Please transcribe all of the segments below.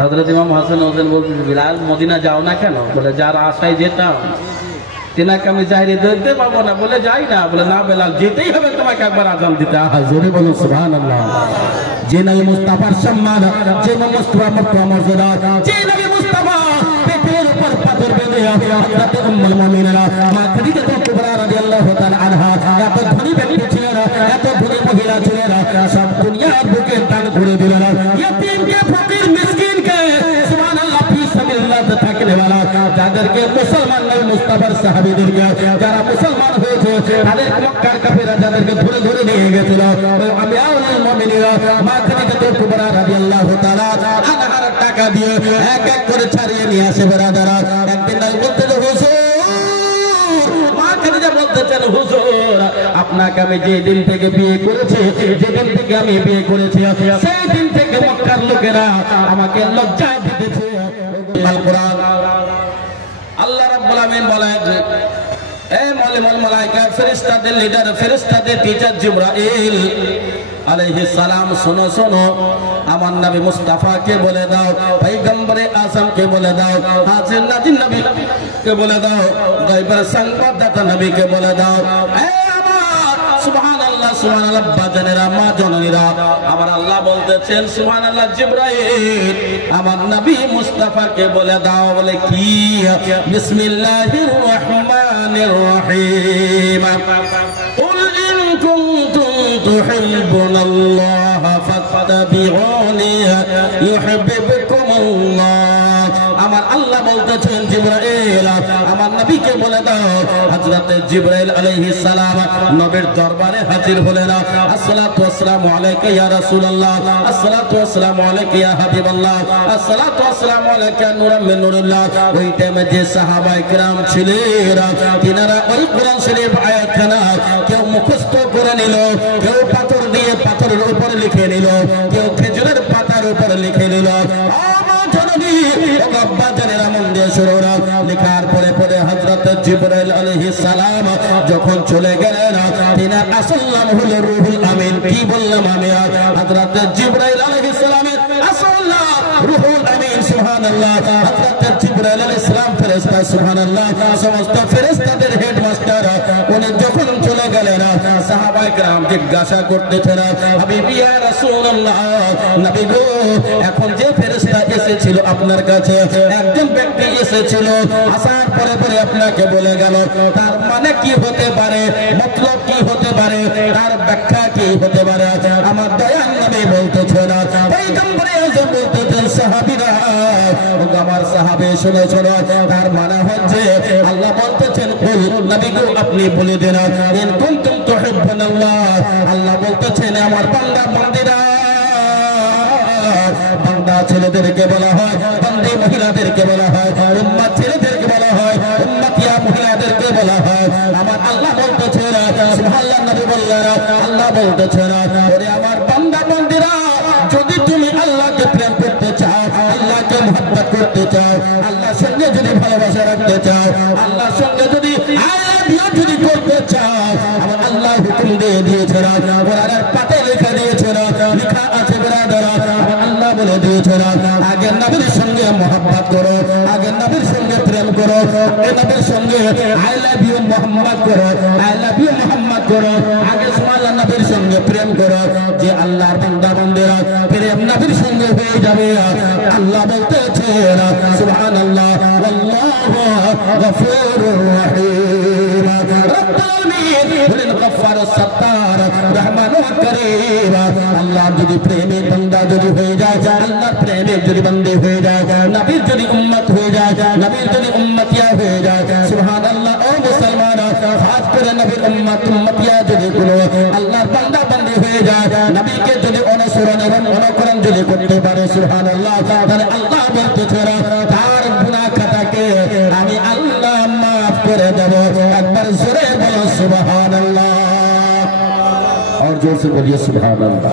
হযরত ইমাম হাসান হোসেন বলতে, বিলাল মদিনা যাও না কেন? বলে যার আশায় যেতাম তেনাকে আমি যাইরে ধরতে পারবো না, বলে যাই না। বলে না বেলাল, যেতেই হবে তোমাকে, একবার আযান দিতে। আহা, জোরে বলো সুবহানাল্লাহ। যে নবী মুস্তাফার সম্মান, যে মুস্তাফা মর্যাদা, যে নবী মুস্তাফা পেটের উপর পাথর বেঁধে হযরত উম্মুল মুমিনিন মা খাদিজা কুবরা রাদিয়াল্লাহু তাআলা আনহা এত ধনী ব্যক্তি ছিলেন, এত ধনী মহিলা ছিলেন, সব দুনিয়ার বুকে দান করে দিলেন। ইয়তীমকে, ফকির মিসকিনকে সুবহানাল্লাহ ফি সাবিলিল্লাহ থাকলে वाला যাদেরকে মুসলমান নবী মুস্তাফার সাহাবীদেরকে যারা মুসলমান হয়েছে তাদের মক্কার কাফেররা যাদেরকে ধরে ধরে নিয়ে গেছিল, আমিরুল মুমিনিন মা খাদিজা কুবরা রাদিয়াল্লাহু তাআলা আনহার টাকা দিয়ে এক এক করে ছাড়িয়ে নিয়ে আসে। বেরাদারা, একদিন বলতে হুজুর, মা খাদিজা বলতেছেন, হুজুর আপনাকে আমি যে দিন থেকে বিয়ে করেছি, যেদিন থেকে আমি বিয়ে করেছি সেই দিন থেকে মক্কার লোকেরা আমাকে লজ্জা দিতেছে। আল কোরআন আল্লাহ রাব্বুল আমিন বলেন, এ মুআল্লিমুল মালায়েকা, ফেরেশতাদের লিডার, ফেরেশতাদের টিচার জিবরাইল আলাইহিস সালাম, শোনো শোনো, আমার নবী মুস্তাফাকে বলে দাও, পয়গম্বরে আযমকে বলে দাও, হাজির নাজির নবীকে বলে দাও, গায়বের সংবাদদাতা নবীকে বলে দাও, এ আমার সুবহানাল্লাহ সুবহানাল্লাহ বাজানেরা, মা জননীরা, আমার আল্লাহ বলতেছেন সুবহানাল্লাহ, জিবরাইল আমার নবী মুস্তাফাকে বলে দাও। বলে কি? বিসমিল্লাহির রহমানির রহিম, কুল ইন কুনতুম তুহিব্বুনাল্লাহ ফাত্তাবিউনি ইউহিব্বুকুমুল্লাহ। আমার আল্লাহ বলতেছেন, জিবরাইল আমার নবীকে বলে দাও। হযরত জিবরাইল আলাইহিস সালাম নবীর দরবারে হাজির হলেন। আসসালাতু ওয়াসসালামু আলাইকা ইয়া রাসূলুল্লাহ, আসসালাতু ওয়াসসালামু আলাইকা ইয়া হাবিবাল্লাহ, আসসালাতু ওয়াসসালামু আলাইকা নূরাম মিন নূরিল্লাহ। ওই টাইমে যে সাহাবায়ে কিরাম ছিলেন, তিনারা ওই কোরআন শরীফ আয়াতখানা কেউ মুখস্থ করে নিল, কেউ পাথর দিয়ে পাথরের উপর লিখে নিল, কেউ খেজুরের পাতার উপর লিখে নিল। লেখার পরে পরে হযরত জিবরাইল আলাইহিস সালাম যখন চলে গেলেন, তিনি আসল নাম হলো রুহুল আমিন। কি বললাম আমি? হযরত জিবরাইল আলাইহিস সালামের আসল নাম রুহুল আমিন। সুবহানাল্লাহ। হযরত জিবরাইল আলাইহিস সালাম ফেরেশতা, সুবহানাল্লাহ, সমস্ত ফেরেশতাদের হেডমাস্টার। উনি যখন চলে গেলেন, সাহাবায়ে কেরাম জিজ্ঞাসা করতেছেন, হাবিবি ইয়া রাসূলুল্লাহ, নবী গো, এখন যে ফেরেশতা এসেছিল আপনার কাছে, একজন ব্যক্তি এসেছিল, আসার পরে পরে আপনাকে বলে গেল, তার মানে কি হতে পারে, মতলব কি হতে পারে, তার ব্যাখ্যা কি হতে পারে? আমার দয়াল নবী বলতেছেন, পয়গম্বরে আযম বলতেছেন, সাহাবীরা, আমার সাহাবে শুনে শোনো, তার মানে হচ্ছে আল্লাহ বলতেছেন, কুল, নবী গো আপনি বলে দেন, ইন কুনতুম তুহিব্বুনাল্লাহ, আল্লাহ বলতেছেন আমার বান্দা বান্দীরা, বান্দা ছেলেদেরকে বলা হয়, বান্দী মহিলাদেরকে বলা হয়, উম্মত ছেলেদেরকে বলা হয়, উম্মতিয়া মহিলাদেরকে বলা হয়। আমার আল্লাহ বলতেছেন, সুবহানাল্লাহ, নবী বললেন, আল্লাহ বলতেছেন, ওরে আমার বান্দা বান্দীরা, যদি তুমি আল্লাহকে প্রেম করতে চাও, আল্লাহকে মহব্বত করতে চাও, আল্লাহর সঙ্গে যদি ভালোবাসা রাখতে চাও, আল্লাহর সঙ্গে যদি যদি করতে চাও, আমার আল্লাহ হুকুম দিয়ে দিয়েছেন, কোরআনের পাতে লেখা দিয়েছেন, লেখা আছে বেরাদারা, আমার আল্লাহ বলে দিয়েছেন, আগের নবীর সঙ্গে মহব্বত করো, আগের নবীর সঙ্গে প্রেম করো, এই নবীর সঙ্গে আই লাভ ইউ মুহাম্মদ করো, আই লাভ ইউ মুহাম্মদ করো, আগে সুবহানাল্লাহ নবীর সঙ্গে প্রেম করো। যে আল্লাহর বান্দা বান্দেরা প্রেম নবীর সঙ্গে হয়ে যাবে, আল্লাহ বলতেছেন, সুবহানাল্লাহ, আল্লাহু গফুরুর রহিম, রব্বানি গফফার সত্তার রহমানুর করিম। আল্লাহ যদি প্রেমের বান্দা যদি হয়ে যায়, আল্লাহর প্রেমের যদি বান্দে হয়ে যায়, নবীর যদি উম্মত হয়ে যায়, নবীর যদি উম্মতিয়া হয়ে যায়, সুবহানাল্লাহ। ও মুসলমান, খাস করে নবীর উম্মত উম্মতিয়া যদি কোনো আল্লাহর বান্দা বান্দি হয়ে যায়, নবীকে যদি অনুসরণ এবং অনুকরণ যদি করতে পারে, সুবহানাল্লাহ, তাহলে আল্লাহ বলতেছেন, তার গুনাহ খাতাকে আমি আল্লাহ মাফ করে দেব। একবার জোরে বলো সুবহানাল্লাহ, আর জোর से बोलिए সুবহানাল্লাহ।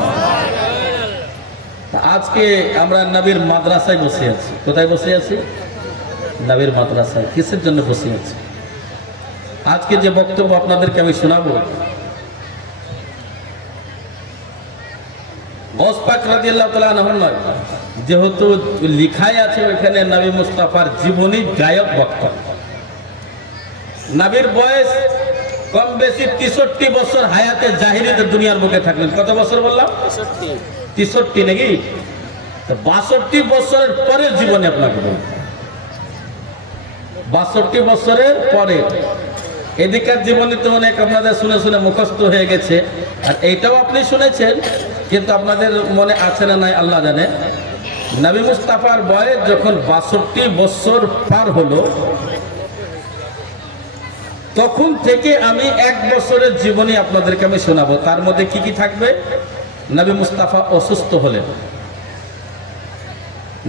আজকে আমরা নবীর মাদ্রাসায় বসে আছি। কোথায় বসে আছি? নবীর মাদ্রাসায়। কিসের জন্য বসে আছি? আজকে যে বক্তব্য আপনাদেরকে আমি শোনাবো, গৌস পাক রাদিয়াল্লাহু তাআলা আনহু নয়, যেহেতু লিখাই আছে ওইখানে নবী মুস্তাফার জীবনী গায়ক বক্তা। নবীর বয়স কম বেশি 63 বছর হায়াতে জাহিরিতে দুনিয়ার বুকে থাকলেন। কত বছর বললাম? 63 নাকি? 62 বছরের পরের জীবনে আপনাকে বলব, 62 বছরের পরে। এদিকার জীবনে তো অনেক আপনাদের শুনে শুনে মুখস্থ হয়ে গেছে, আর এইটাও আপনি শুনেছেন, কিন্তু আপনাদের মনে আছে না নাই আল্লাহ জানে। নবী মুস্তাফার বয়স যখন 62 বছর পার হলো, তখন থেকে আমি 1 বছরের জীবনী আপনাদেরকে আমি শোনাবো। তার মধ্যে কি কি থাকবে? নবী মুস্তাফা অসুস্থ হলেন।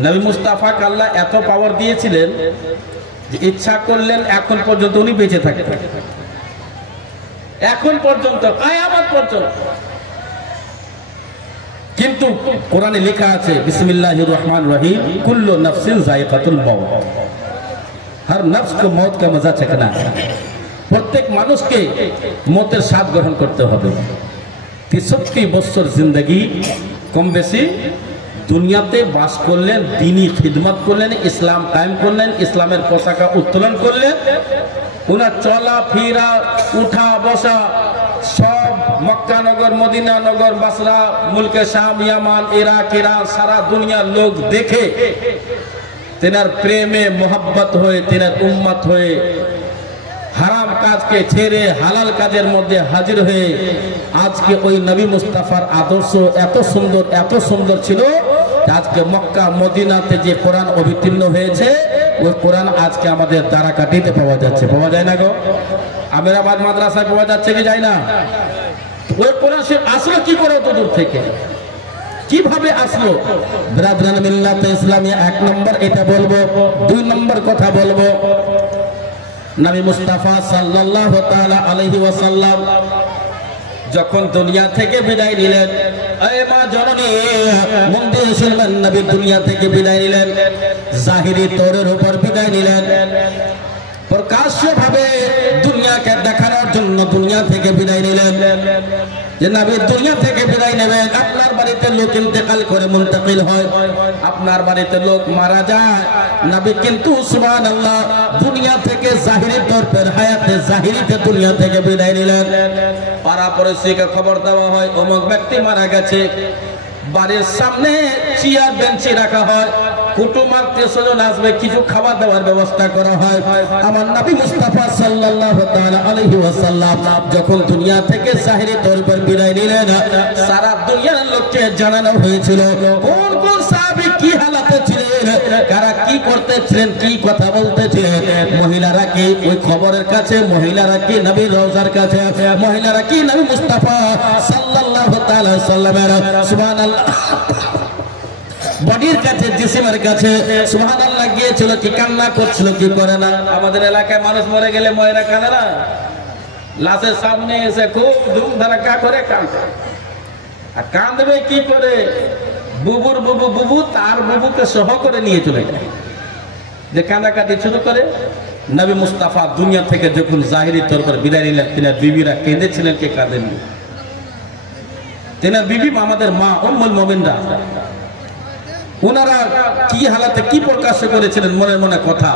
নবী মুস্তাফাকে আল্লাহ এত পাওয়ার দিয়েছিলেন যে ইচ্ছা করলেন এখন পর্যন্ত উনি বেঁচে থাকতেন, এখন পর্যন্ত, কিয়ামত পর্যন্ত। কিন্তু কোরআনে লেখা আছে বিসমিল্লাহির রহমানির রহিম, কুল্লু নাফসিন যায়কাতুল মাউত, হর নফস কো মौत का मजा चखना है। প্রত্যেক মানুষকে মতের স্বাদ গ্রহণ করতে হবে। 63 বছর জিন্দগি কম বেশি দুনিয়াতে বাস করলেন, দ্বীনি খিদমত করলেন, ইসলাম কায়েম করলেন, ইসলামের পতাকা উত্তোলন করলেন। ওনার চলা ফিরা উঠা বসা সব মক্কা নগর, মদিনা নগর, বাসরা, মুলকে শাম, ইয়ামান, ইরাক, ইরান, সারা দুনিয়ার লোক দেখে তেনার প্রেমে মোহাব্বত হয়ে, তেনার উম্মত হয়ে হারাম কাজকে ছেড়ে হালাল কাজের মধ্যে হাজির হয়ে আজকে ওই নবী মুস্তাফার আদর্শ এত সুন্দর ছিল। আজকে মক্কা মদিনাতে যে কোরআন অবতীর্ণ হয়েছে, ওই কোরআন আজকে আমাদের দ্বারাকাঠিতে পাওয়া যাচ্ছে। পাওয়া যায় না গো? আমিরাবাদ মাদ্রাসায় পাওয়া যাচ্ছে কি যায় না? ওই কোরআন সে আসলো কি করে অত দূর থেকে? কিভাবে আসলো? বিরাদরান মিল্লাত ইসলামিয়া 1 নম্বর এটা বলবো। 2 নম্বর কথা বলবো, নবী মুস্তাফা সাল্লাল্লাহু তাআলা আলাইহি ওয়াসাল্লাম যখন দুনিয়া থেকে বিদায় নিলেন, এই মা জননী মন দিয়ে শুনবেন, নবী দুনিয়া থেকে বিদায় নিলেন, জাহিরি তৌরের উপর বিদায় নিলেন, প্রকাশ্যভাবে দুনিয়াকে দেখানোর জন্য দুনিয়া থেকে বিদায় নিলেন। যে নবী দুনিয়া থেকে বিদায় নেবেন, আপনার বাড়িতে লোক ইন্তেকাল করে মুন্তাকিল হয়, আপনার বাড়িতে লোক মারা যায়, নবী কিন্তু সুবহানাল্লাহ দুনিয়া থেকে জাহিরি তরফের হায়াতে জাহিরিতে দুনিয়া থেকে বিদায় নিলেন। পাড়া পড়শিকে খবর দেওয়া হয় অমুক ব্যক্তি মারা গেছে। বাড়ির সামনে চেয়ার বেঞ্চি রাখা হয়, কুটুম আত্মীয় স্বজন আসবে, কিছু খাবার দেওয়ার ব্যবস্থা করা হয়। আমার নবী মুস্তাফা সাল্লাল্লাহু তাআলা আলাইহি ওয়াসাল্লাম যখন দুনিয়া থেকে জাহিরি তরফের বিদায় নিলেন, সারা দুনিয়ার লোককে জানানো হয়েছিল কোন কোন সাহাবী কি হালাতে ছিলেন, কারা কি করতেছিলেন, কি কথা বলতেছিলেন। মহিলারা কি ওই খবরের কাছে, মহিলারা কি নবীর রওজার কাছে, মহিলারা কি নবী মুস্তাফা সাল্লাল্লাহু তাআলা সাল্লামের সুবহানাল্লাহ বডির কাছে, জিসিমের কাছে সুবহানাল্লাহ গিয়েছিল কি কান্না করছিল কি করে না? আমাদের এলাকায় মানুষ মরে গেলে মহিলা কাঁদে না, লাশের সামনে এসে খুব ধুম ধারাক্কা করে কাঁদে। আর কাঁদবে কি করে? বুবুর বুবু তার বুবুকে সহ করে নিয়ে চলে যায়, যে কাঁদাকাটি শুরু করে। নবী মুস্তাফা দুনিয়া থেকে যখন জাহিরি তরফের বিদায় নিলেন, তিনার বিবিরা কেঁদেছিলেন, কে কাঁদেননি? তিনার বিবি আমাদের মা উম্মুল মুমিনরা, ওনারা কি হালাতে কি প্রকাশ করেছিলেন মনের মনে কথা,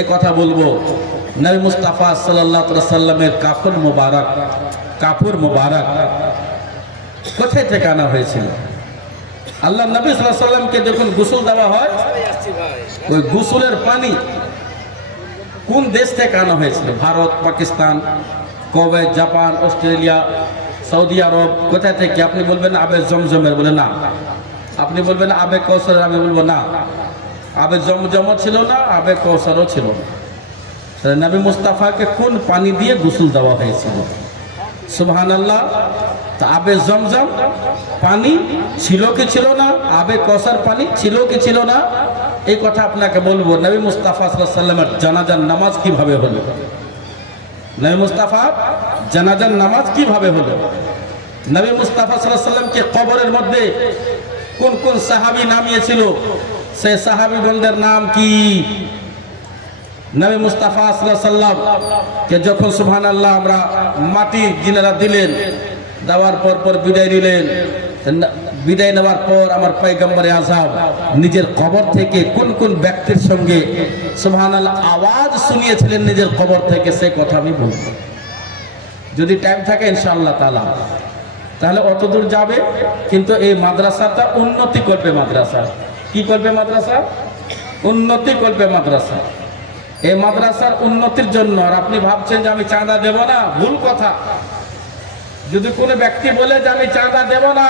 এ কথা বলবো। নবী মুস্তাফা সাল্লাল্লাহু আলাইহি সাল্লামের কাফন মোবারক কোথায় থেকে আনা হয়েছিল? আল্লাহ নবী সাল্লাল্লাহু আলাইহি সাল্লামকে যখন গোসল দেওয়া হয়, ওই গোসলের পানি কোন দেশ থেকে আনা হয়েছিল? Bharat, Pakistan, Kuwait, Japan, Australia, Saudi Arabia, কোথায় থেকে? আপনি বলবেন আবে জমজমের, বলে না। আপনি বলবেন আবে কৌসার, আমি বলবো না, আবে জমজমও ছিল না, আবে কৌসারও ছিল না। নবী মুস্তাফাকে কোন পানি দিয়ে গোসল দেওয়া হয়েছিল? সুবহানাল্লাহ। তা আবে জমজম পানি ছিল কি ছিল না? আবে কৌসার পানি ছিল কি ছিল না? এই কথা আপনাকে বলবো। নবী মুস্তাফা সাল্লাল্লাহু আলাইহি ওয়াসাল্লামের জানাজার নামাজ কিভাবে হলো? নবী মুস্তাফা জানাজার নামাজ কিভাবে হলো? নবী মুস্তাফা সাল্লাল্লাহু আলাইহি ওয়াসাল্লামকে কবরের মধ্যে কোন কোন সাহাবী নামিয়েছিল, সেই সাহাবীগণদের নাম কি? নবী মুস্তাফা সাল্লাল্লাহু আলাইহি ওয়াসাল্লাম কে যখন সুবহানাল্লাহ আমরা মাটি যিনারা দিলেন, দেওয়ার পর বিদায় নিলেন, বিদায় নেওয়ার পর আমার পয়গম্বরে আযম নিজের কবর থেকে কোন কোন ব্যক্তির সঙ্গে সুবহানাল্লাহ আওয়াজ শুনিয়েছিলেন নিজের কবর থেকে, সে কথা আমি বলবো যদি টাইম থাকে ইনশাআল্লাহ তাআলা। তাহলে অত দূর যাবে, কিন্তু এই মাদ্রাসাটা উন্নতি করবে। মাদ্রাসা কি করবে? মাদ্রাসা উন্নতি করবে। মাদ্রাসা এই মাদ্রাসার উন্নতির জন্য। আর আপনি ভাবছেন যে আমি চাঁদা দেব না, ভুল কথা। যদি কোনো ব্যক্তি বলে যে আমি চাঁদা দেব না,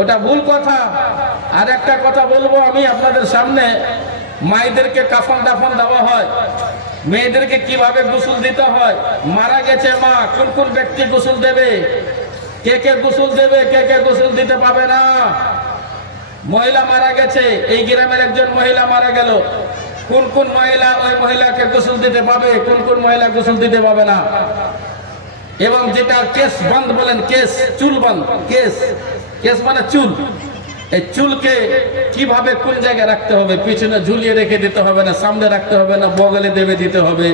ওটা ভুল কথা। আর একটা কথা বলবো আমি আপনাদের সামনে, মায়েদেরকে কাফন দাফন দেওয়া হয়, মেয়েদেরকে কিভাবে গোসল দিতে হয়। মারা গেছে মা, কোন কোন ব্যক্তি গোসল দেবে, কে কে গোসল দেবে, কে কে গোসল দিতে পাবে না। মহিলা মারা গেছে, এই গ্রামের একজন মহিলা মারা গেল, কোন কোন মহিলা ওই মহিলাকে গোসল দিতে পাবে, কোন কোন মহিলা গোসল দিতে পাবে না। এবং যেটা কেস বন্ধ বলেন, কেস চুল বন্ধ, কেস কেস মানে চুল, এই চুলকে কিভাবে কোন জায়গায় রাখতে হবে, পিছনে ঝুলিয়ে রেখে দিতে হবে না, সামনে রাখতে হবে না, বগলে দেবে দিতে হবে।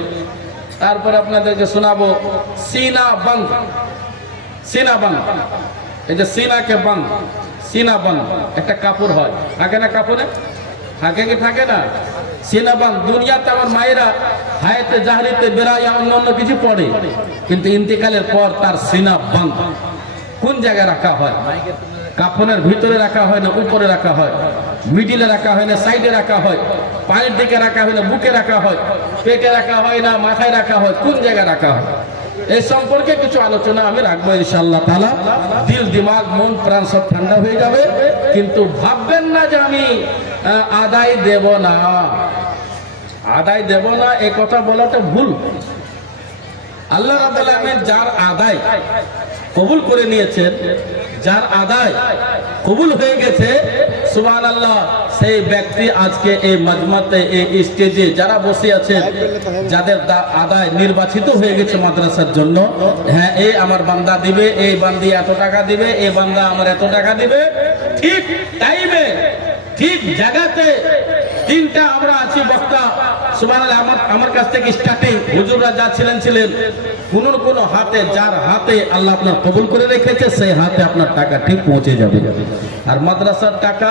তারপর আপনাদেরকে শোনাবো সিনা বন্ধ। সিনা বন্ধ, এই যে সিনাকে বন্ধ, সিনা বন্ধ একটা কাপড় হয়, থাকে না? কাপড়ে থাকে কি থাকে না? সিনা বন্ধ। দুনিয়াতে আমার মায়েরা হায়াতে জাহরিতে বেরায়া অন্য অন্য কিছু পড়ে, কিন্তু ইন্তেকালের পর তার সিনা বন্ধ। কোন জায়গায় রাখা হয়? কাফনের ভিতরে রাখা হয় না উপরে রাখা হয়, মিডিলে রাখা হয় না সাইডে রাখা হয়, পায়ের দিকে রাখা হয় না বুকে রাখা হয়, পেটে রাখা হয় না মাথায় রাখা হয়, কোন জায়গায় রাখা হয়? এই সম্পর্কে কিছু আলোচনা আমি রাখবো ইনশাআল্লাহ তাআলা। দিল দিমাগ মন প্রাণ সব ঠান্ডা হয়ে যাবে। কিন্তু ভাববেন না যে আমি আদায় দেব না, আদায় দেব না, এই কথা বলাটা ভুল। আল্লাহ রাব্বুল আলামিন যার আদায় কবুল করে নিয়েছেন, যার আদায় কবুল হয়ে গেছে, সুবহানাল্লাহ, সেই ব্যক্তি আজকে এই মাজমাতে এই স্টেজে যারা বসে আছেন, যাদের আদায় নির্বাচিত হয়ে গেছে মাদ্রাসার জন্য, হ্যাঁ এই আমার বান্দা দিবে, এই বান্দি এত টাকা দিবে, এই বান্দা আমার এত টাকা দিবে, ঠিক টাইমে ঠিক জায়গাতে। তিনটা আমরা আছি বক্তা, সুবহানাল্লাহ, আমার কাছ থেকে স্টার্টিং হুজুররা যা ছিলেন কোন হাতে, যার হাতে আল্লাহ আপনার কবুল করে রেখেছে, সেই হাতে আপনার টাকা ঠিক পৌঁছে যাবে। আর মাদ্রাসার টাকা,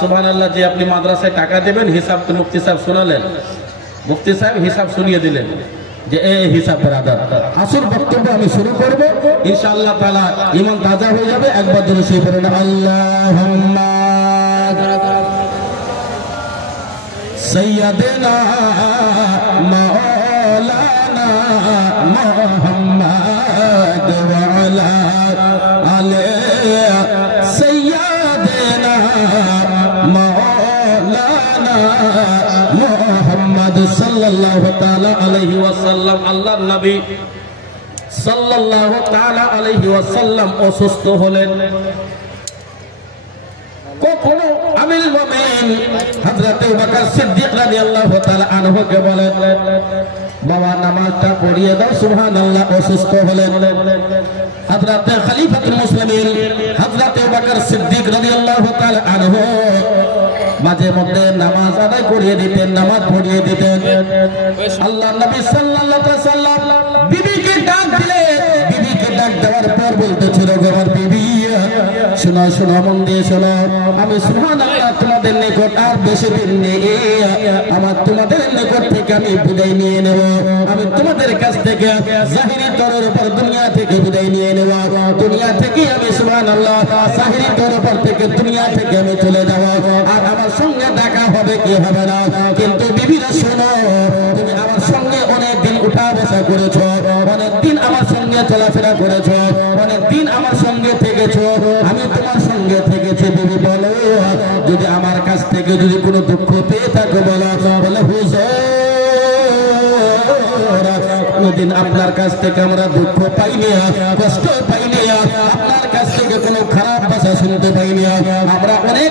সুবহানাল্লাহ, যে আপনি মাদ্রাসায় টাকা দেবেন, হিসাব তো মুফতি সাহেব শোনালেন, মুফতি সাহেব হিসাব শুনিয়ে দিলেন যে এই হিসাব বরাবর। আসল বক্তব্য আমি শুরু করব ইনশাআল্লাহ তাআলা। ঈমান তাজা হয়ে যাবে। একবার জন্য সেই পড়েন আল্লাহুম্মা সাইয়্যিদানা মাওলানা মুহাম্মদ ওয়া আলা আলি সাইয়্যিদানা মাওলানা মুহাম্মদ সাল্লাল্লাহু তাআলা আলাইহি ওয়াসাল্লাম। আল্লাহর নবী সাল্লাল্লাহু তাআলা আলাইহি ওয়াসাল্লাম অসুস্থ হলেন। কখনো আমিরুল মুমিনিন হযরত আবু বকর সিদ্দিক রাদিয়াল্লাহু তাআলা আনহুকে বলেন, বাবা নামাজটা পড়িয়ে দাও। সুবহানাল্লাহ, অসুস্থ হলেন। হযরত খলিফাতুল মুসলিমিন হযরত আবু বকর সিদ্দিক রাদিয়াল্লাহু তাআলা আনহু মাঝে মধ্যে নামাজ আদায় করিয়ে দিতেন, নামাজ পড়িয়ে দিতেন। আল্লাহর নবী সাল্লাল্লাহু আলাইহি ওয়াসাল্লাম বিবিকে ডাক দিলেন। বিবিকে ডাক দেওয়ার পর বলতেছিল, আমার বিবি শোনো, শোনো, মন দিয়ে শোনো, আমি সুবহানাল্লাহ তোমাদের নিকট আর বেশি দিন নেই। আমার তোমাদের নিকট থেকে আমি বিদায় নিয়ে নেব। আমি তোমাদের কাছ থেকে জাহিরি তরের উপর দুনিয়া থেকে বিদায় নিয়ে নেব। দুনিয়া থেকে আমি সুবহানাল্লাহ জাহিরি তরের উপর থেকে দুনিয়া থেকে আমি চলে যাব। আর আমার সঙ্গে দেখা হবে কি হবে না, কিন্তু বিবিরা শোনো, তুমি আমার সঙ্গে অনেক দিন উঠা বসা করেছো, অনেক দিন আমার সঙ্গে চলাফেরা করেছো, অনেক দিন আমার সঙ্গে থেকেছো, আমি তোমার সঙ্গে থেকেছি। বিবি বলো, যদি আমার কাছ থেকে যদি কোনো দুঃখ পেয়ে থাকো বলো, বলে হুজুর কোনদিন আপনার কাছ থেকে আমরা দুঃখ পাইনি, কষ্ট পাইনি, আপনার কাছ থেকে কোনো খারাপ ভাষা শুনতে পাইনি। আমরা অনেক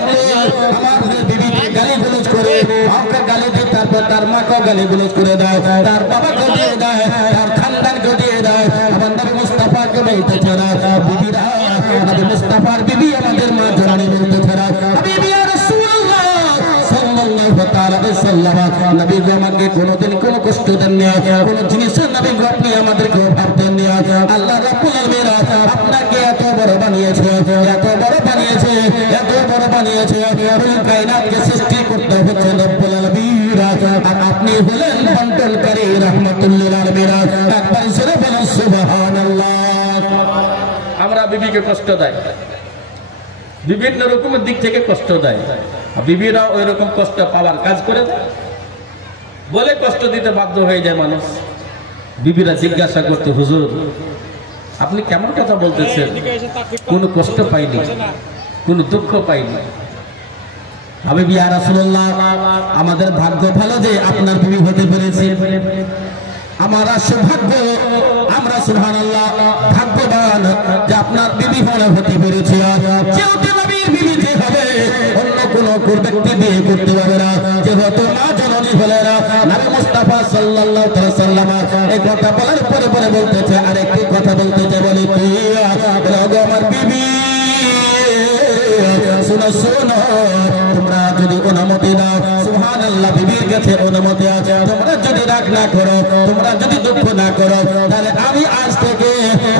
আমাদের বিবিকে গালি গুলোজ করে, আমাকে গালি দিয়ে তারপর তার মাকেও গালি গুলোজ করে দেয়, তার বাবাকে দিয়ে দেয়, তার খানদানকে দিয়ে দেয়। আমার নবী মুস্তাফাকে বলতেছে না, বিবিরা, নবী মুস্তাফার বিবি আমাদের মা জননী বলতেছে না, বিবি ইয়া রাসূলুল্লাহ সাল্লাল্লাহু তাআলা আলাইহি সাল্লাম নবী গো আমাকে কোনোদিন কোনো কষ্ট দেন না, কোনো জিনিসের নবী গো আপনি আমাদেরকে অভাব দেন না। আল্লাহ রাব্বুল আলামিন আপনাকে এত বড় বানিয়েছে, এত বড় বানিয়েছে, এত বড় বানিয়েছে, পুরো কায়নাতকে সৃষ্টি করতে হচ্ছে রব্বুল আলামিন। আর আপনি হলেন বন্টনকারী রাহমাতুল লিল আলামিন। একবার জোরে বলুন সুবহানাল্লাহ। আমরা বিবিকে কষ্ট দেয়, বিভিন্ন রকমের দিক থেকে কষ্ট দেয়, বিবিরা ওই রকম কষ্ট পাওয়ার কাজ করে দেয় বলে কষ্ট দিতে বাধ্য হয়ে যায় মানুষ। বিবিরা জিজ্ঞাসা করতে, হুজুর আপনি কেমন কথা বলতেছেন, কোনো কষ্ট পাইনি, কোনো দুঃখ পাইনি। আমি ইয়া রাসূলুল্লাহ আমাদের ভাগ্য ভালো যে আপনার বিবি হতে পেরেছি, আমরা সৌভাগ্য, আমরা সুবহানাল্লাহ ভাগ্যবান যে আপনার বিবি হতে পেরেছি। যেহেতু নবীর বিবি যে হবে অন্য কোন ব্যক্তি বিয়ে করতে পারবে না, যেহেতু মা জননী হলেন নবী মুস্তাফা সাল্লাল্লাহু আলাইহি সাল্লাম। এই কথা বলার পরে পরে বলতেছে আরেকটি কথা বলতেছে, বলে কি আমার বিবি শুনো শুনো, তোমরা যদি অনুমতি দাও, সুবহানাল্লাহ বিবির কাছে অনুমতি আছে, তোমরা যদি রাগ না করো, তোমরা যদি দুঃখ না করো, তাহলে আমি আজ থেকে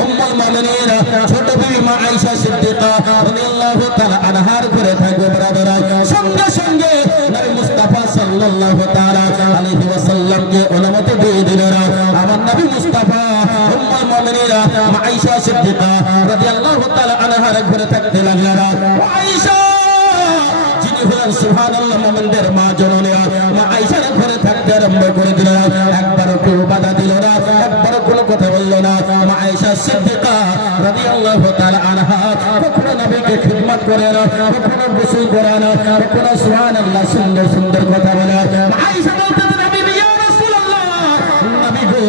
উম্মুল মুমিনিন ছোট বিবি মা আয়েশা সিদ্দিকা রাদিয়াল্লাহু তাআলা আনহার ঘরে থাকবো। ব্রাদারা সঙ্গে সঙ্গে নবী মুস্তাফা সাল্লাল্লাহু তাআলা আলাইহি ওয়াসাল্লামকে অনুমতি দিয়ে দিলেন। আমার নবী মুস্তাফা উম্মুল মুমিনিন মা আয়েশা সিদ্দিকা রাদিয়াল্লাহু তাআলা আনহার ঘরে থাকতে লাগলেন। আয়েশা যিনি হলেন সুবহানাল্লাহ মুমিনদের মা জননী, মা আয়েশার ঘরে থাকতে আরম্ভ করে দিলেন। একবার কেউ বাধা দিল না, একবার কোনো কথা বলল না। মা আয়েশা সিদ্দিকা রাদিয়াল্লাহু তাআলা আনহা কখনো নবীকে খিদমত করে না, কখনো গোসল করে না, কখনো সুবহানাল্লাহ সুন্দর সুন্দর কথা বলে। মা আয়েশা বলতেন, নবী ইয়া রাসূলুল্লাহ, নবী গো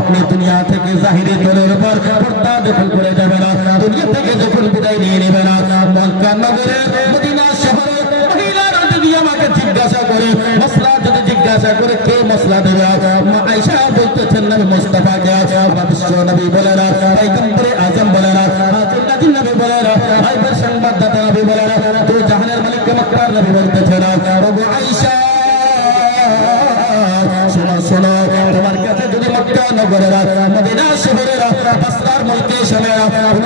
আপনি দুনিয়া থেকে জাহিরি তরের উপর পর্দা যখন করে যাবেন, দুনিয়া থেকে যখন বিদায় নিয়ে নেবেন, মক্কা নগরে মদিনা শহরে মহিলারা যদি আমাকে জিজ্ঞাসা করে, মসলা যদি জিজ্ঞাসা করে, কে মসলা দেবে? মা আয়েশা বলতেছেন নবী মুস্তাফাকে। আমার বিশ্ব নবী বলে না, পয়গম্বরে আজম বলে না, হাজুল নবী বলে না, আইবার সংবাদদাতা নবী বলে না, তো জাহানের মালিক মক্কার নবী বলতেছেন, ওগো আয়েশা শোনো শোনো, তোমার কাছে যদি মক্কা নগরের মদিনা শহরের বাসরার মুলকে শোনেরা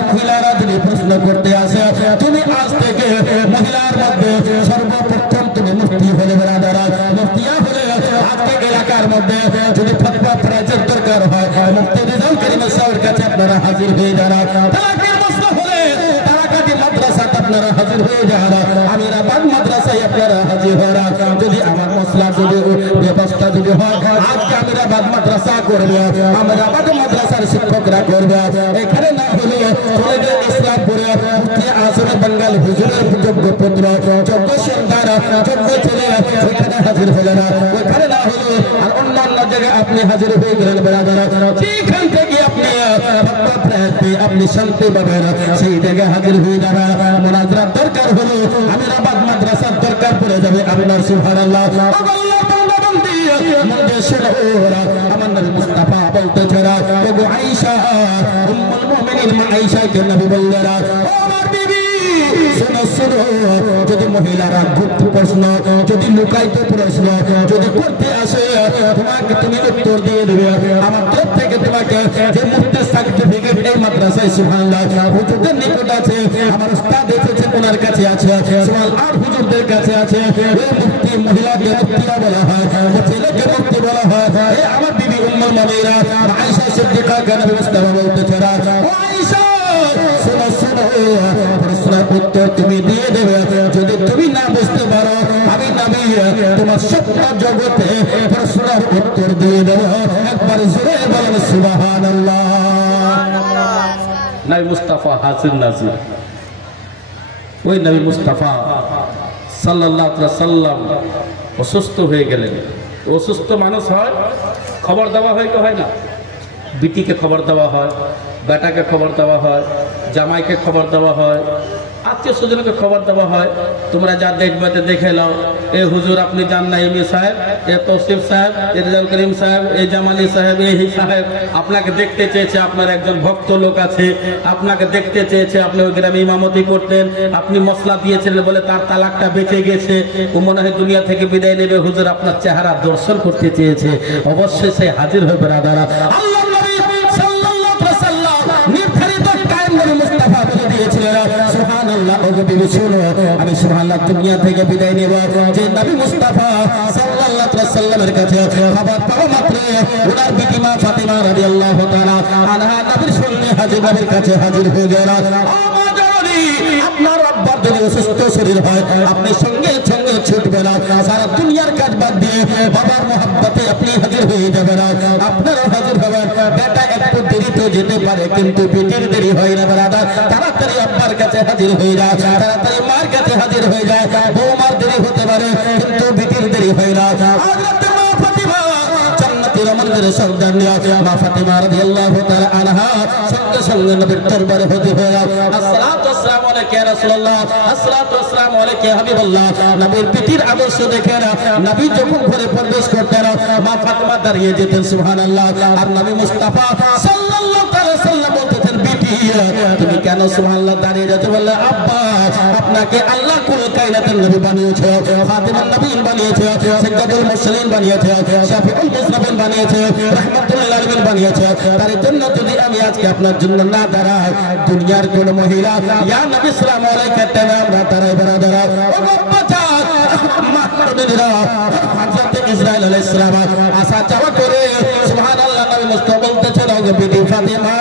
মহিলারা যদি প্রশ্ন করতে আসে, তুমি আজ থেকে মহিলার মধ্যে সর্বপ্রথম তুমি মুফতি হলে বেরাদারা, মুফতিয়া হলে আজকে এলাকার মধ্যে যদি ফতোয়া প্রাইজের দরকার হয়, মুফতি রিজাল করিম সাহেবের কাছে আপনারা হাজির হয়ে যারা। তালাকের মসলা হলে তালাকাতি মাদ্রাসাতে আপনারা হাজির হয়ে যারা, আমিরাবাদ মাদ্রাসায় আপনারা হাজির হওয়া। যদি আমার মসলা যদি ব্যবস্থা যদি হয়, আজকে আমিরাবাদ মাদ্রাসা করবে, আমিরাবাদ মাদ্রাসার শিক্ষকরা করবে। এখানে না হলে চলে গেলে ইসলামপুরে মুফতি আজম বাঙ্গাল হুজুরের যোগ্য পুত্র, যোগ্য সন্তান, যোগ্য ছেলে ওইখানে হাজির হলেন। ওইখানে না হলে আর অন্যান্য জায়গায় আপনি হাজির হয়ে গেলেন। বেরাদারা যেখান থেকে আপনি শান্তি পাবেন, সেই জায়গায় হাজির হয়ে যাবেন। মুনাজাত দরকার হলো, আমিরাবাদ মাদ্রাসার দরকার পড়ে যাবে আপনার। সুবহানাল্লাহ। আমার নবী মুস্তাফা বলতেছেন, ওগো আয়েশা উম্মুল মুমিনিন মা আয়েশাকে নবী বললেন, ও আমার বিবি শোনো শোনো, যদি মহিলারা গুপ্ত প্রশ্ন, যদি লুকায়িত প্রশ্ন যদি করতে আসে, তোমাকে তুমি উত্তর দিয়ে দেবে। আমার তরফ থেকে তোমাকে যে মুফতি সার্টিফিকেট এই মাদ্রাসায় সুবহানাল্লাহ হুজুরদের নিকট আছে, আমার উস্তাদ এসেছে ওনার কাছে আছে, সুবহানাল্লাহ আর হুজুরদের কাছে আছে। এই মুফতি মহিলাকে মুফতিয়া বলা হয়, ছেলেকে মুফতি বলা হয়। এই আমার বিবি উম্মুল মুমিনিন আয়েশা সিদ্দিকা নবী মুস্তাফা বলতেছেন, ও আয়েশা শোনো শোনো, প্রশ্নের উত্তর তুমি দিয়ে দেবে। যদি তুমি না বুঝতে পারো, আমি নবী তোমার স্বপ্ন জগতে প্রশ্নের উত্তর দিয়ে দেব। একবার জোরে বলেন সুবহানাল্লাহ। নবী মুস্তাফা হাজির নাজির। ওই নবী মুস্তাফা সাল্লাল্লাহু আলাইহি সাল্লাম অসুস্থ হয়ে গেলেন। অসুস্থ মানুষ হয়, খবর দেওয়া হয় কি হয় না? বিটিকে খবর দেওয়া হয়, বেটাকে খবর দেওয়া হয়, জামাইকে খবর দেওয়া হয়, আত্মীয় স্বজনকে খবর দেওয়া হয়, তোমরা যা দেখবে দেখে নাও, এ হুজুর আপনি জান না, এমএ সাহেব, এ তৌসিফ সাহেব, এ রেজাউল করিম সাহেব, এই জামালি সাহেব, এই সাহেব আপনাকে দেখতে চেয়েছে, আপনার একজন ভক্ত লোক আছে, আপনাকে দেখতে চেয়েছে, আপনি ওই গ্রামে ইমামতি করতেন, আপনি মশলা দিয়েছিলেন বলে তার তালাকটা বেঁচে গেছে, ও মনে হয় দুনিয়া থেকে বিদায় নেবে, হুজুর আপনার চেহারা দর্শন করতে চেয়েছে, অবশ্যই সে হাজির হবে ব্রাদারা। আল্লাহ নবী সাল্লাল্লাহু আলাইহি ওয়াসাল্লাম নির্ধারিত টাইম নবী মুস্তাফা বলে দিয়েছিলেন, সুবহানাল্লাহ, ও বিবি শুনো, আমি সুবহানাল্লাহ দুনিয়া থেকে বিদায় নেব, যে নবী মুস্তাফা সাল্লাল্লাহু আলাইহি ওয়াসাল্লামের কাছে খবর পাওয়া মাত্র ওনার বিবি মা ফাতিমা রাদিয়াল্লাহু তাআলা আনহা নবীর সামনে হাজির, নবীর কাছে হাজির হয়ে গেল। আপনার আব্বার যদি অসুস্থ শরীর হয়, আপনি সঙ্গে সঙ্গে ছুটবেন, সারা দুনিয়ার কাজ বাদ দিয়ে বাবার মহব্বতে আপনি হাজির হয়ে যাবেন, আপনারা হাজির হবেন। বেটা একটু দেরি তো যেতে পারে, কিন্তু বেটির দেরি হয় না ব্রাদার, তাড়াতাড়ি আব্বার কাছে হাজির হয়ে যায়, তাড়াতাড়ি মার কাছে হাজির হয়ে যায়। বৌমার দেরি হতে পারে, কিন্তু বেটির দেরি হয় না। মা ফাতিমা রাদিয়াল্লাহু তাআলা আনহা সঙ্গে সঙ্গে নবীর দরবারে হাজির হয়ে যায়। আসসালাতু ওয়াসসালামু আলাইকা ইয়া রাসূলুল্লাহ, আসসালাতু ওয়াসসালামু আলাইকা ইয়া হাবিবাল্লাহ। নবীর পিতির আদর্শ দেখে না নবী যখন ঘরে প্রবেশ করতেন, মা ফাতিমা দাঁড়িয়ে যেতেন, সুবহানাল্লাহ। আর নবী মুস্তাফা সাল্লাল্লাহু আলাইহি ওয়াসাল্লাম বলতেন, বিটি তুমি কেন সুবহানাল্লাহ দাঁড়িয়ে যাচ্ছ? বললে, আব্বা আপনাকে আল্লাহ কুল কায়নাতের নবী বানিয়েছে, খাতিমুন নবীন বানিয়েছে, সাইয়্যিদুল মুরসালিন বানিয়েছে, শাফিউল মুজনিবিন বানিয়েছে, রাহমাতুল লিল আলামিন বানিয়েছে। তার জন্য যদি আমি আজকে আপনার জন্য না দাঁড়াই, দুনিয়ার কোন মহিলা ইয়া নবী সাল্লাল্লাহু আলাইহি ওয়াসাল্লাম আমরা দাঁড়াই দাঁড়াই। ও বাচ্চা মাহমুদুরা হযরত ইসরাইল আলাইহিস সালাম আশা চাওয়া করে সুবহানাল্লাহ, নবী মুস্তাফা বলতেছেন, ও বিবি ফাতিমা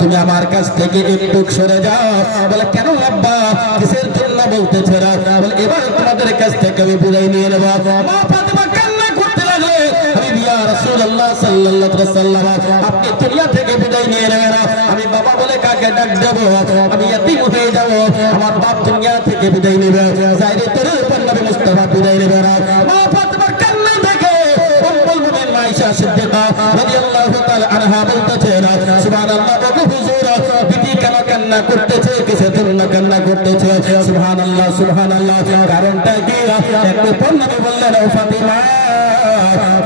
তুমি আমার কাছ থেকে একটু সরে যাও। বলে, কেন আব্বা, কিসের জন্য বলতেছে? বলে, এবার তোমাদের কাছ থেকে আমি বিদায় নিয়ে নেব। মা ফাতিমা কান্না করতে লাগলে, ইয়া রাসূলুল্লাহ সাল্লাল্লাহু আলাইহি ওয়াসাল্লাম আপনি দুনিয়া থেকে বিদায় নিয়ে নেবেন, আমি বাবা বলে কাকে ডাক দেব? আমি ইতিম হয়ে যাব, আমার বাপ দুনিয়া থেকে বিদায় নেবে, যাইরে তোর উপর নবী মুস্তাফা বিদায় নেবে না। মা ফাতিমা কান্না দেখে উম্মুল মুমিনিন আয়েশা সিদ্দিকা রাদিয়াল্লাহু তাআলা আনহা বলতেছেন, সুবহানাল্লাহ, বিটি কেন কান্না করতেছে, কিসের জন্য কান্না করতেছে? সুবহানাল্লাহ সুবহানাল্লাহ, কারণটা কি? একটু পর নবী বললেন, ও ফাতিমা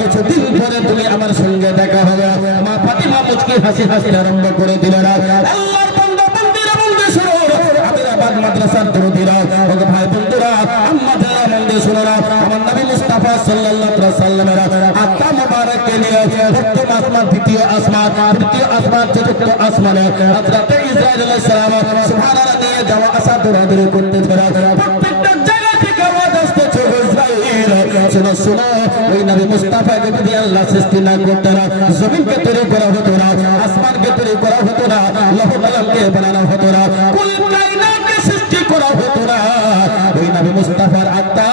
কিছুদিন পরে তুমি আমার সঙ্গে দেখা হবে। মা ফাতিমা মুচকি হাসি হাসি আরম্ভ করে দিলেন। আল্লাহর বান্দা বান্দিরা বলতে শুনো, আমিরাবাদ মাদ্রাসার দরদিরা, ও ভাই বন্ধুরা, আম্মাদেরা বলতে শুনো, আমার নবী মুস্তাফা সাল্লাল্লাহু আলাইহি ওয়াসাল্লামের আত্মা মুবারককে নিয়ে প্রথম আসমান, দ্বিতীয় আসমান, তৃতীয় আসমান, চতুর্থ আসমানে হযরত ইসরাঈল আলাইহিস সালাম সুবহানাল্লাহ নিয়ে যাওয়া আসা দৌড়াদৌড়ি করতেছে। প্রত্যেকটা জায়গা থেকে আওয়াজ আসতেছে, ইসরাঈল শোনো শোনো, ওই নবী মুস্তাফাকে যদি আল্লাহ সৃষ্টি না করতেন, জমিনকে তৈরি করা হতো না, আসমানকে তৈরি করা হতো না, লৌহ কলমকে বানানো হতো না, কুল কায়নাতকে সৃষ্টি করা হতো না, ওই নবী মুস্তাফার আত্মা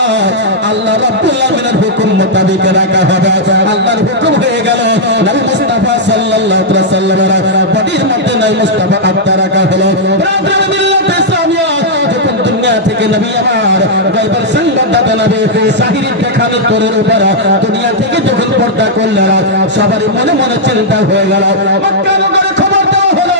আল্লাহ রাব্বুল আলামিনের হুকুম মোতাবেক রাখা হবে। আল্লাহর হুকুম হয়ে গেল, নবী মুস্তাফা সাল্লাল্লাহু আলাইহি ওয়াসাল্লামের বডির মধ্যে নবী মুস্তাফা আত্মা রাখা হলো। ব্রাদার মিল্লাত ইসলামিয়া যখন দুনিয়া থেকে নবী আমার গায়বের সংবাদদাতা নবী সাহিরি দেখানোর পরের উপর দুনিয়া থেকে যখন পর্দা করলেন, সবারই মনে মনে চিন্তা হয়ে গেল। মক্কা নগরে খবর দেওয়া হলো,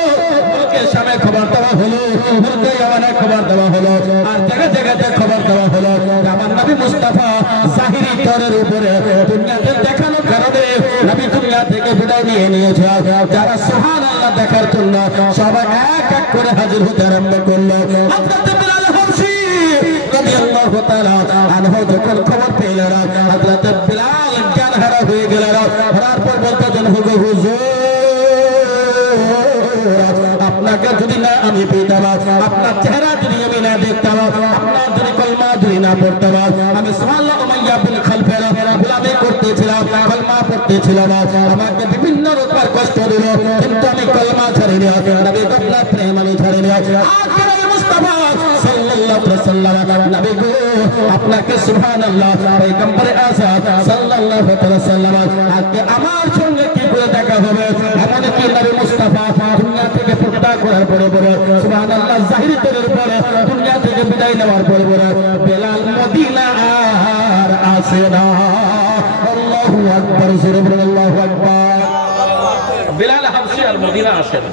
মুলকে শামে খবর দেওয়া হলো, মুলকে ইয়ামানে খবর দেওয়া হলো, আর জায়গা জায়গাতে খবর দেওয়া হলো, আমার নবী মুস্তাফা সাহিরি তরের উপরে দুনিয়াতে দেখানোর কারণে নবী দুনিয়া থেকে বিদায় নিয়ে নিয়েছে। যারা সুবহানাল্লাহ দেখার জন্য সবাই এক এক করে হাজির হতে আরম্ভ করলো। হযরত বিলাল হাবশী রাদিয়াল্লাহু তাআলা আনহু যখন খবর পেলেন, হযরত বিলাল জ্ঞান হারা হয়ে গেলেন। হারার পর বলতেছেন, হুজুর আপনাকে যদি না আমি পেতাম, আপনার চেহারা যদি আমি না দেখতাম, আপনার যদি কলমা যদি না পড়তাম, আমি সুবহানাল্লাহ উমাইয়া বিন খালফের গোলামি করতেছিলাম, কলমা পড়তেছিলাম, আমাকে বিভিন্ন রকমের কষ্ট দিল, কিন্তু আমি কলমা ছাড়িনি, নবী আপনার প্রেম আমি ছাড়িনি। আখেরে মুস্তাফা সাল্লাল্লাহু আলাইহি ওয়াসাল্লাম নবী গো আপনাকে সুবহানাল্লাহ পয়গম্বর আযম সাল্লাল্লাহু আলাইহি ওয়াসাল্লাম আজকে আমার সঙ্গে কি করে দেখা হবে? এমন কি নবী মুস্তাফা দুনিয়া থেকে পর্দা করার পরে পরে সুবহানাল্লাহ জাহিরি তরের পরে দুনিয়া থেকে বিদায় নেওয়ার পরে পরে বেলাল মদিনা আর আসে না। আল্লাহু আকবার, আল্লাহু আকবার। বেলাল হাবশী আর মদিনা আসে না,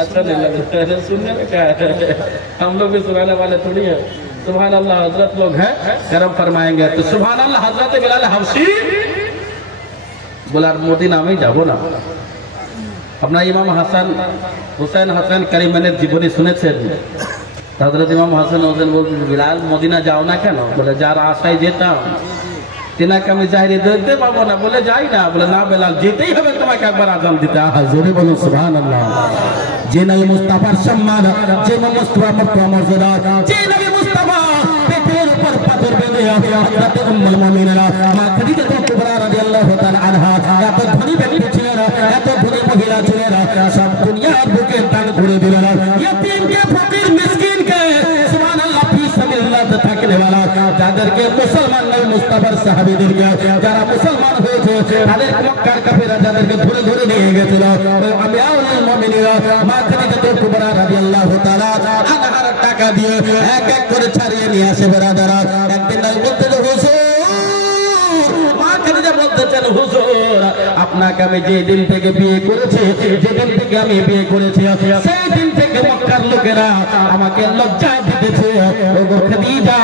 अच्छा नहीं लगा सुनने में क्या है, हम लोग भी सुनाने वाले थोड़ी है। सुभान अल्लाह हजरत लोग हैं करम फरमाएंगे तो सुभान अल्लाह हजरत बिलाल हबशी बोला मदीना में যাবো না। अपना इमाम हसन हुसैन हसन करीमाনের জীবনী শুনেছেন। হযরত ইমাম হাসান হোসেন বলতেন বিলাল মদিনা যাও না কেন? বলে যার আশায় যেতাম তেনাকে আমি জাহিরে দিতে পারবো না, বলে যাই না। বলে না বেলাল যেতেই হবে, তোমাকে একবার আযান দিতে হবে। জোরে বলুন সুবহানাল্লাহ। যে নবী মুস্তাফার সম্মান, যে মুস্তাফা মর্যাদা, যে নবী মুস্তাফা পেটের উপর পাথর বেঁধে হযরত উম্মুল মুমিনিন মা খাদিজা কুবরা রাদিয়াল্লাহু তাআলা আনহা এত ধনী ব্যক্তি ছিলেন, এত ধনী মহিলা ছিলেন, সব দুনিয়ার বুকে দান করে দিলেন। ইয়তীমকে, ফকির মিসকিনকে সুবহানাল্লাহ ফি সাবিলিল্লাহ থাকলে वाला যাদেরকে মুসলমান নবী মুস্তাফার সাহাবীদেরকে যারা মুসলমান হয়েছে তাদের মক্কার কাফেররা যাদেরকে ধরে ধরে নিয়ে গেছিল, আমিরুল মুমিনিন মা খাদিজা কুবরা রাদিয়াল্লাহু তাআলা আনহার টাকা দিয়ে এক এক করে ছাড়িয়ে নিয়ে আসে। বেরাদারা একদিন নবী বলতে হুজুর, মা খাদিজা বলতেছেন হুজুর আপনাকে আমি যে দিন থেকে বিয়ে করেছি, যেদিন থেকে আমি বিয়ে করেছি সেই দিন থেকে মক্কার লোকেরা আমাকে লজ্জা দিতেছে। ওগো খাদিজা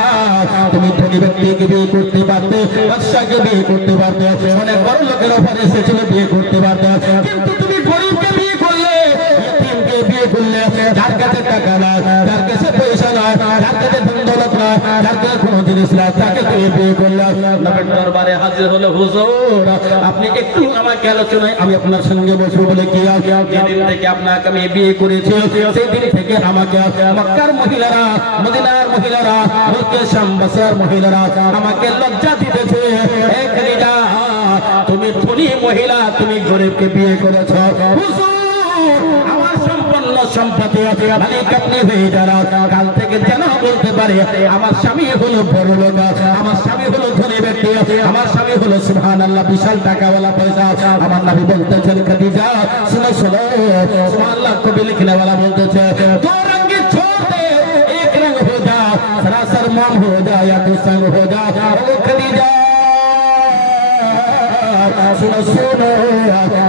তুমি ধনী ব্যক্তিকে বিয়ে করতে পারতে, বাদশাকে বিয়ে করতে পারতে, অনেক বড় লোকের অফার এসেছিল বিয়ে করতে পারতে, কিন্তু তুমি গরিবকে বিয়ে করলে, ইতিমকে বিয়ে করলে, যার কাছে টাকা নাই, যার কাছে পয়সা নাই, যার কাছে ধন দৌলত নাই, যার কাছে কোনো জিনিস নাই, তাকে তুমি বিয়ে করলে। নবীর দরবারে হাজির হলো হুজুর আপনি একটু আমাকে আলোচনায় আমি আপনার সঙ্গে বসবো। বলে কি যেদিন থেকে আপনাকে আমি বিয়ে করেছি সেই দিন থেকে আমাকে মক্কার মহিলারা, মদিনার মহিলারা, মুলকে শাম বসরার মহিলারা আমাকে লজ্জা দিতেছে। হে খাদিজা তুমি ধনী মহিলা, তুমি গরিবকে বিয়ে করেছো। হুজুর আমার সম্পন্ন সম্পত্তি মালিক আপনি হয়ে যারা কাল থেকে যেন বলতে পারে আমার স্বামী হলো বড় লোক, আমার স্বামী হলো ধনী ব্যক্তি, আমার স্বামী হলো সুবহানাল্লাহ বিশাল টাকাওয়ালা পয়সা। আমার নবী বলতেছেন খাদিজা শুনো শুনো, সুবহানাল্লাহ কবি লিখনেওয়ালা বলতেছে দো রঙ छोड़ दे एक रंग हो जा, सरासर मोम हो जा या तो संग हो जा। ओ खादिजा শুনো শুনো,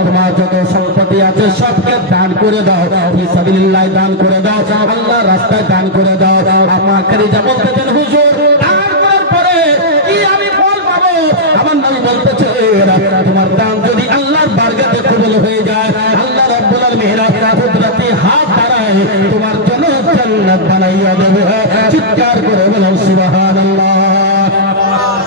তোমার যত সম্পত্তি আছে সবকে দান করে দাও, ফি সাবিলিল্লাহ দান করে দাও, আল্লাহর রাস্তায় দান করে দাও। আমার খাদিজা বলতেছেন হুজুর দান করার পরে কি আমি ফল পাবো? আমার নবী বলতেছে তোমার দান যদি আল্লাহর বারগাতে কবুল হয়ে যায়, আল্লাহ রাব্বুল আলামিন কুদরতি হাত বাড়ায় তোমার জন্য জান্নাত বানাইয়া দেবে।